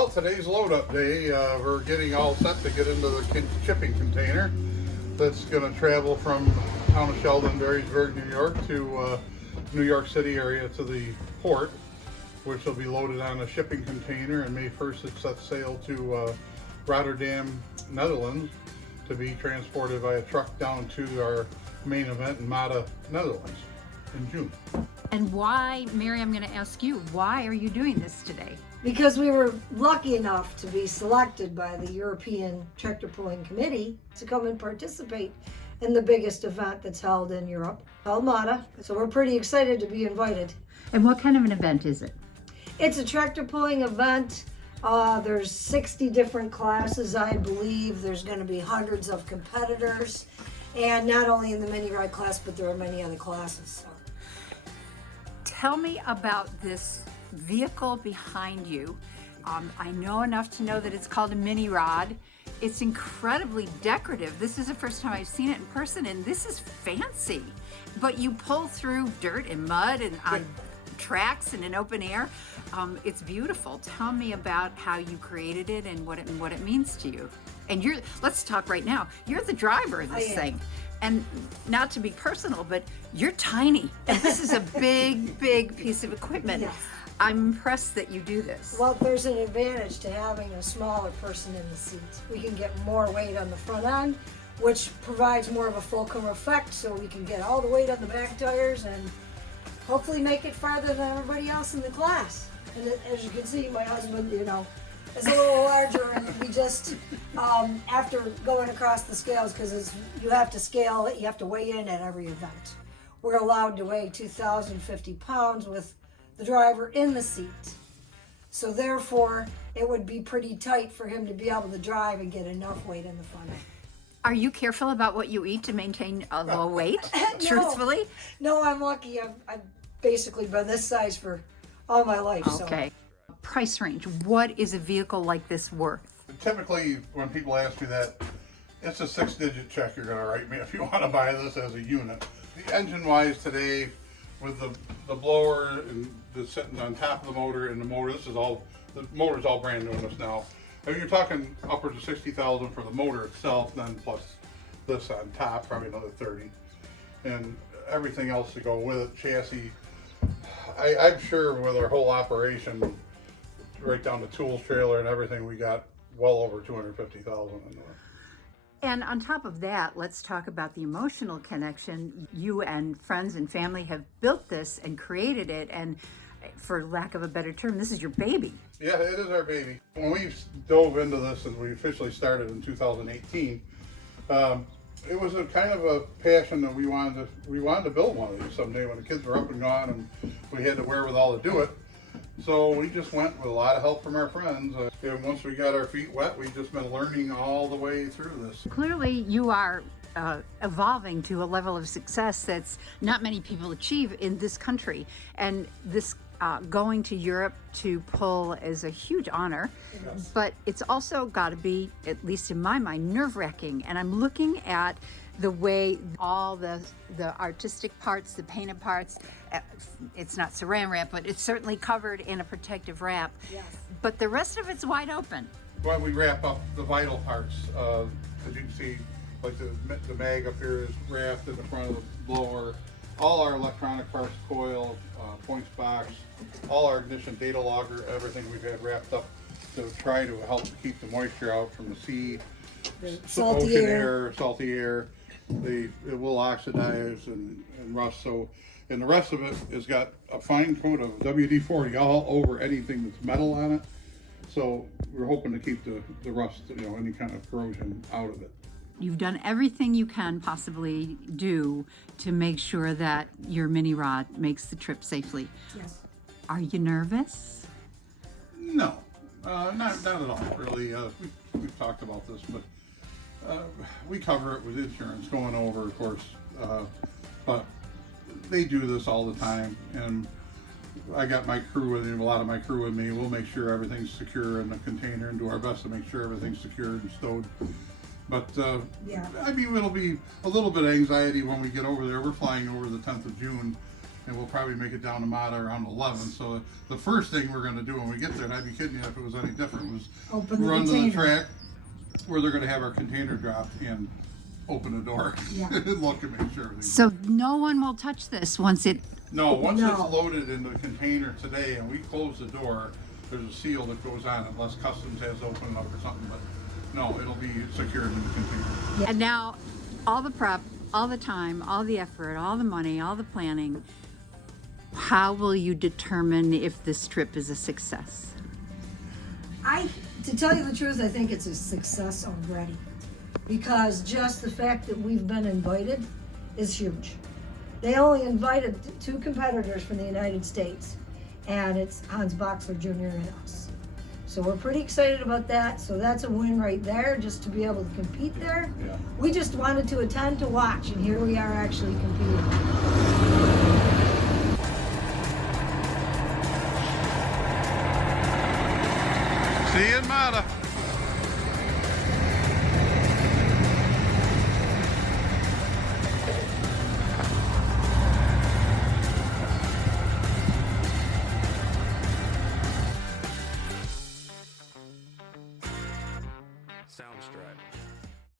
Well, today's load up day. We're getting all set to get into the shipping container that's going to travel from town of Sheldon, Marysburg, New York to New York City area to the port, which will be loaded on a shipping container, and May 1st it sets sail to Rotterdam, Netherlands, to be transported by a truck down to our main event in Maden, Netherlands in June. And why, Mary, I'm going to ask you, why are you doing this today? Because we were lucky enough to be selected by the European Tractor Pulling Committee to come and participate in the biggest event that's held in Europe, Maden. So we're pretty excited to be invited. And what kind of an event is it? It's a tractor pulling event. There's 60 different classes, I believe. There's going to be hundreds of competitors. And not only in the mini ride class, but there are many other classes. So. Tell me about this vehicle behind you. I know enough to know that it's called a mini rod. It's incredibly decorative. This is the first time I've seen it in person, and this is fancy. But you pull through dirt and mud and on tracks and in open air. It's beautiful. Tell me about how you created it and what it means to you. And let's talk right now. You're the driver of this thing. And not to be personal, but you're tiny. And this is a big, big piece of equipment. Yes. I'm impressed that you do this. Well, there's an advantage to having a smaller person in the seat. We can get more weight on the front end, which provides more of a fulcrum effect, so we can get all the weight on the back tires and hopefully make it farther than everybody else in the class. And as you can see, my husband, is a little larger, and we just, after going across the scales, because you have to scale it, you have to weigh in at every event. We're allowed to weigh 2,050 pounds with the driver in the seat. So therefore, it would be pretty tight for him to be able to drive and get enough weight in the front end. Are you careful about what you eat to maintain a low weight, truthfully? No, I'm lucky. I've basically been this size for all my life. Okay. Price range. What is a vehicle like this worth? Typically, when people ask me that, it's a 6-digit check you're going to write me if you want to buy this as a unit. The engine-wise today, with the blower and that's sitting on top of the motor, and the motor's all brand new in this now. I mean, you're talking upwards of 60,000 for the motor itself, then plus this on top, probably another 30, and everything else to go with it. Chassis. I'm sure with our whole operation, right down to tools, trailer, and everything, we got well over 250,000 in there. And on top of that, let's talk about the emotional connection. You and friends and family have built this and created it, and for lack of a better term, this is your baby. Yeah, it is our baby. When we dove into this and we officially started in 2018, it was a kind of a passion that we wanted to build one of these someday when the kids were up and gone and we had the wherewithal to do it. So we just went with a lot of help from our friends. And once we got our feet wet, we've just been learning all the way through this. Clearly, you are evolving to a level of success that's not many people achieve in this country. And this going to Europe to pull is a huge honor. Yes. But it's also got to be, at least in my mind, nerve-wracking. And I'm looking at the way all the artistic parts, the painted parts, it's not saran wrap, but it's certainly covered in a protective wrap. Yes. But the rest of it's wide open. Well, we wrap up the vital parts. As you can see, like the mag up here is wrapped in the front of the blower. All our electronic parts, coil, points box, all our ignition data logger, everything we've had wrapped up to try to help keep the moisture out from the sea, salty ocean air, salty air. It will oxidize and rust. So, and the rest of it has got a fine coat of WD-40 all over anything that's metal on it. So we're hoping to keep the rust, any kind of corrosion out of it. You've done everything you can possibly do to make sure that your mini rod makes the trip safely. Yes. Are you nervous? No, not at all, really. We've talked about this, but we cover it with insurance going over, of course. But they do this all the time, and I got my crew with me, a lot of my crew with me. We'll make sure everything's secure in the container and do our best to make sure everything's secured and stowed. But yeah. I mean, it'll be a little bit of anxiety when we get over there. We're flying over the 10th of June, and we'll probably make it down to Mata around 11. So the first thing we're gonna do when we get there, and I'd be kidding you if it was any different, was Open the run to the container. track where they're gonna have our container dropped and open the door Yeah. and look and make sure everything's. So no one will touch this once it, No, once No. it's loaded into the container today and we close the door, there's a seal that goes on unless customs has to open it up or something, but no, it'll be secured in the container. and now all the prep, all the time, all the effort, all the money, all the planning, how will you determine if this trip is a success? To tell you the truth, I think it's a success already. Because just the fact that we've been invited is huge. They only invited 2 competitors from the United States, and it's Hans Boxler Jr. and us. So we're pretty excited about that. So that's a win right there, just to be able to compete there. Yeah. We just wanted to attend to watch, and here we are actually competing. See you in Mata.